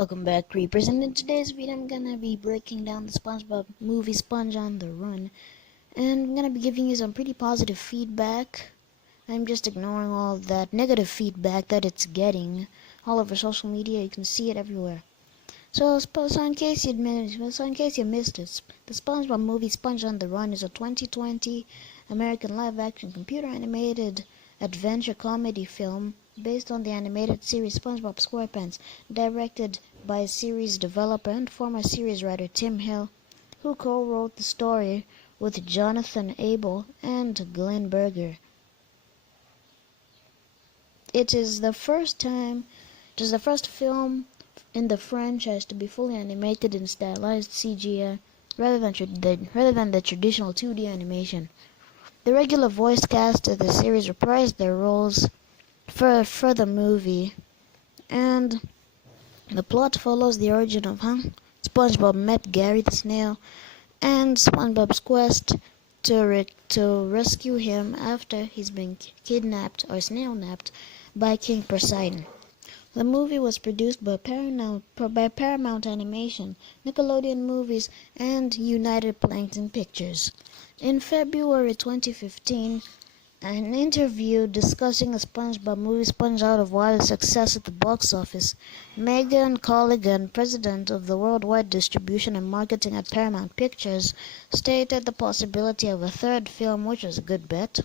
Welcome back, Creepers, and in today's video I'm gonna be breaking down the SpongeBob movie Sponge on the Run, and I'm gonna be giving you some pretty positive feedback. I'm just ignoring all that negative feedback that it's getting all over social media. You can see it everywhere. So in case you missed it, the SpongeBob movie Sponge on the Run is a 2020 American live-action computer-animated adventure comedy film based on the animated series SpongeBob SquarePants, directed by series developer and former series writer Tim Hill, who co-wrote the story with Jonathan Abel and Glenn Berger. It is the first film in the franchise to be fully animated in stylized CGI rather than the traditional 2D animation. The regular voice cast of the series reprised their roles for the movie, and the plot follows the origin of how SpongeBob met Gary the Snail and SpongeBob's quest to rescue him after he's been kidnapped or snail-napped by King Poseidon. The movie was produced by Paramount Animation, Nickelodeon Movies, and United Plankton Pictures. In February 2015, an interview discussing the SpongeBob movie Sponge Out of Wild success at the box office, Megan Colligan, president of the worldwide distribution and marketing at Paramount Pictures, stated the possibility of a third film, which was a good bet.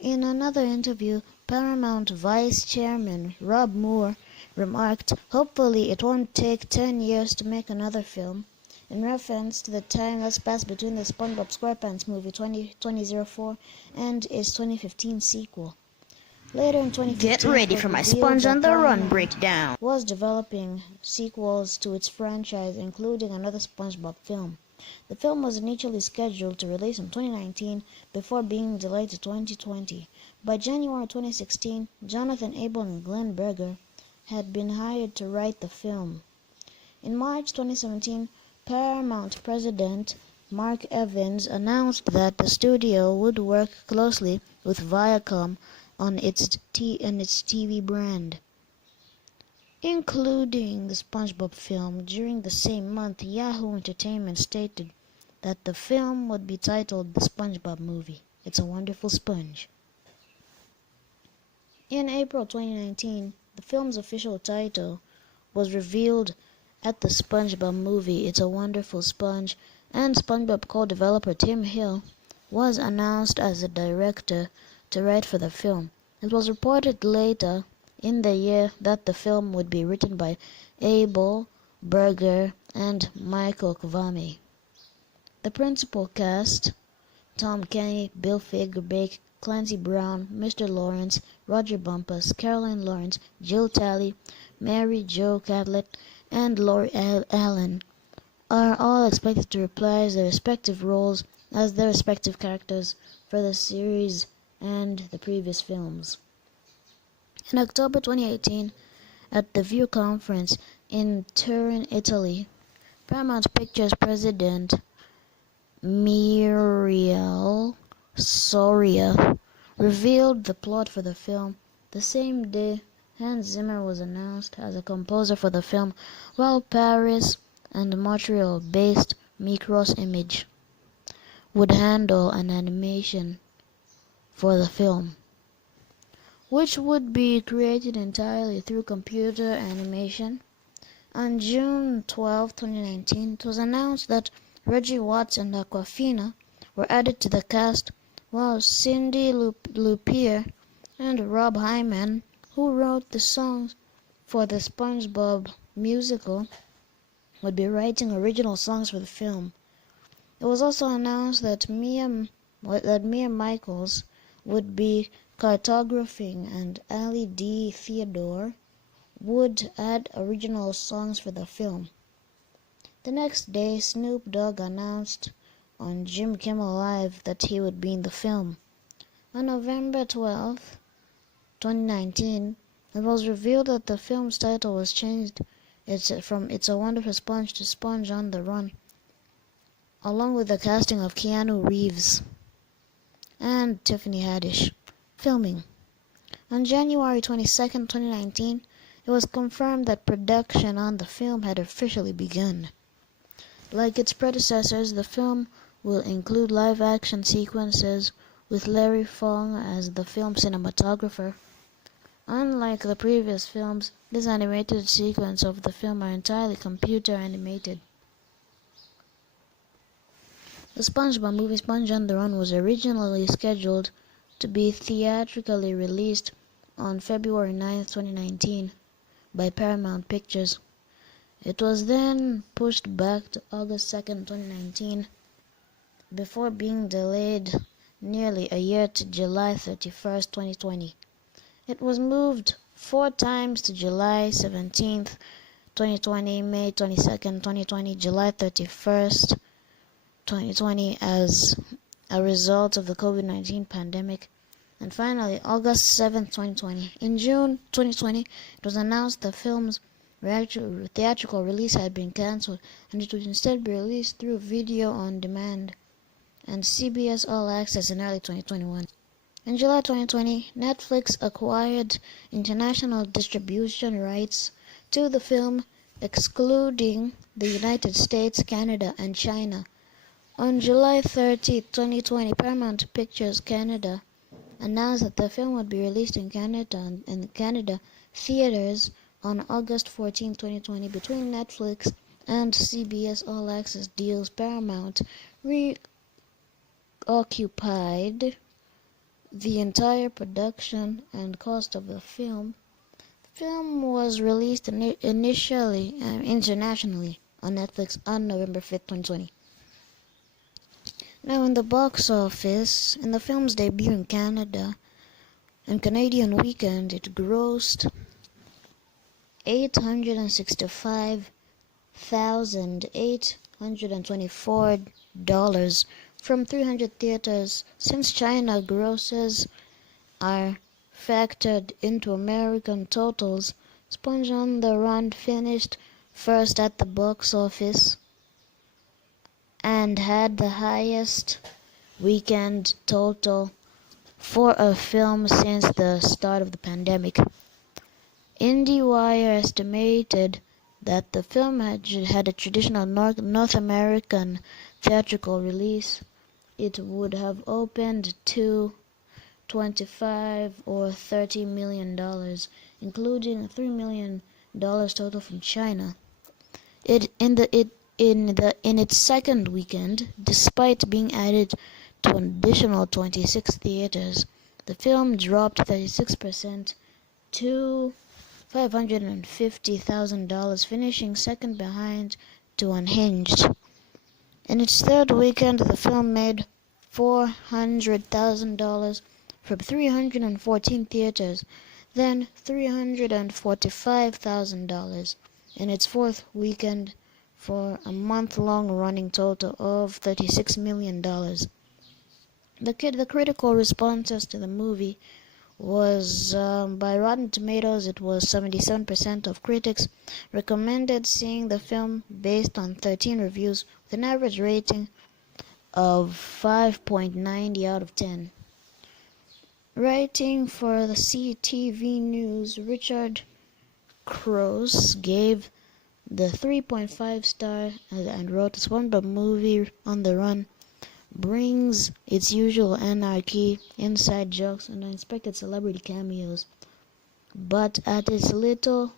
In another interview, Paramount Vice Chairman Rob Moore remarked, "Hopefully it won't take 10 years to make another film," in reference to the time that's passed between the SpongeBob SquarePants movie 2004 and its 2015 sequel. Later in 2015, get ready for my Sponge on the Run breakdown. Was developing sequels to its franchise, including another SpongeBob film. The film was initially scheduled to release in 2019 before being delayed to 2020. By January 2016, Jonathan Abel and Glenn Berger had been hired to write the film. In March 2017, Paramount president Mark Evans announced that the studio would work closely with Viacom on its TV brand, including the SpongeBob film. During the same month, Yahoo Entertainment stated that the film would be titled The SpongeBob Movie: It's a Wonderful Sponge. In April 2019, the film's official title was revealed at the SpongeBob Movie: It's a Wonderful Sponge, and SpongeBob co-developer Tim Hill was announced as a director to write for the film. It was reported later in the year that the film would be written by Abel, Berger, and Michael Kvame. The principal cast: Tom Kenny, Bill Fagerbakke, Clancy Brown, Mr. Lawrence, Roger Bumpus, Caroline Lawrence, Jill Talley, Mary Jo Catlett, and Lori Allen, are all expected to reprise their respective roles as their respective characters for the series and the previous films. In October 2018, at the View Conference in Turin, Italy, Paramount Pictures president Muriel Soria revealed the plot for the film. The same day, Hans Zimmer was announced as a composer for the film, while Paris and Montreal-based Micros Image would handle an animation for the film, which would be created entirely through computer animation. On June 12, 2019, it was announced that Reggie Watts and Awkwafina were added to the cast, while Cindy Lupierre and Rob Hyman, who wrote the songs for the SpongeBob musical, would be writing original songs for the film. It was also announced that Mia Michaels would be cartographing, and Ali D. Theodore would add original songs for the film. The next day, Snoop Dogg announced on Jim Kimmel Live that he would be in the film. On November 12, 2019, it was revealed that the film's title was changed from It's a Wonderful Sponge to Sponge on the Run, along with the casting of Keanu Reeves and Tiffany Haddish. Filming. On January 22, 2019, it was confirmed that production on the film had officially begun. Like its predecessors, the film will include live-action sequences with Larry Fong as the film cinematographer. Unlike the previous films, this animated sequence of the film are entirely computer animated. The SpongeBob movie Sponge on the Run was originally scheduled to be theatrically released on February 9, 2019 by Paramount Pictures. It was then pushed back to August 2nd, 2019, before being delayed nearly a year to July 31st, 2020. It was moved 4 times to July 17th, 2020, May 22nd, 2020, July 31st, 2020 as a result of the COVID-19 pandemic, and finally August 7th, 2020. In June 2020, it was announced the film's theatrical release had been cancelled and it would instead be released through video on demand and CBS All Access in early 2021. In July 2020, Netflix acquired international distribution rights to the film, excluding the United States, Canada, and China. On July 30, 2020, Paramount Pictures Canada announced that the film would be released in Canada theaters on August 14, 2020. Between Netflix and CBS All Access deals, Paramount reoccupied the entire production and cost of the film. The film was released initially internationally on Netflix on November 5th, 2020. Now, in the box office, in the film's debut in Canada and Canadian weekend, it grossed $865,824 from 300 theaters. Since China grosses are factored into American totals, Sponge on the Run finished first at the box office and had the highest weekend total for a film since the start of the pandemic. IndieWire estimated that the film had a traditional North American theatrical release. It would have opened to $25 or $30 million, including $3 million total from China. In its second weekend, despite being added to an additional 26 theaters, the film dropped 36% to $550,000, finishing second behind to Unhinged. In its third weekend, the film made $400,000 from 314 theaters, then $345,000 in its fourth weekend, for a month-long running total of $36 million. The critical responses to the movie was by Rotten Tomatoes. It was 77% of critics recommended seeing the film based on 13 reviews with an average rating of 5.90 out of 10. Writing for the CTV News, Richard Cross gave the 3.5 star and wrote, "The SpongeBob movie on the Run brings its usual anarchy, inside jokes, and unexpected celebrity cameos, but at its little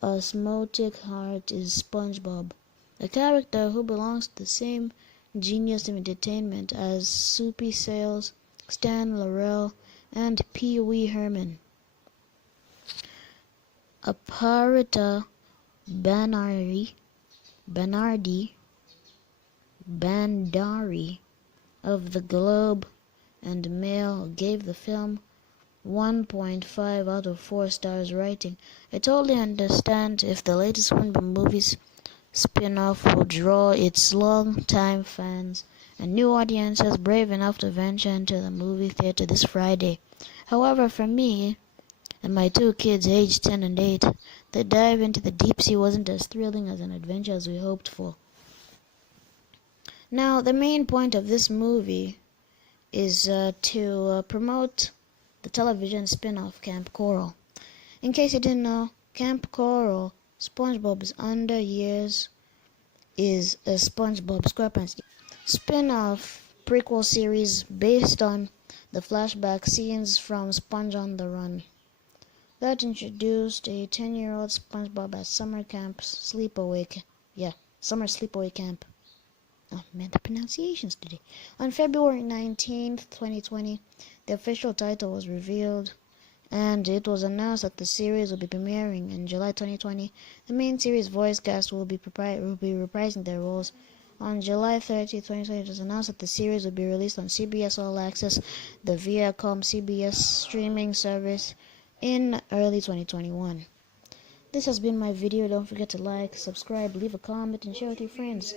osmotic heart is SpongeBob, a character who belongs to the same genius of entertainment as Soupy Sales, Stan Laurel, and Pee Wee Herman. Aparita Banardi of the Globe and Mail gave the film 1.5 out of 4 stars, writing, "I totally understand if the latest SpongeBob movies spin-off will draw its long-time fans and new audiences brave enough to venture into the movie theater this Friday. However, for me and my 2 kids aged 10 and 8, the dive into the deep sea wasn't as thrilling as an adventure as we hoped for." Now, the main point of this movie is to promote the television spin-off Camp Coral. In case you didn't know, Camp Coral, SpongeBob's Under Years is a SpongeBob SquarePants spin-off prequel series based on the flashback scenes from Sponge on the Run that introduced a 10-year-old SpongeBob at summer sleepaway camp. Oh man, the pronunciations today. On February 19th, 2020, the official title was revealed, and it was announced that the series will be premiering in July 2020. The main series voice cast will be reprising their roles. On July 30th, 2020, it was announced that the series will be released on CBS All Access, the Viacom CBS streaming service, in early 2021. This has been my video. Don't forget to like, subscribe, leave a comment, and share with your friends.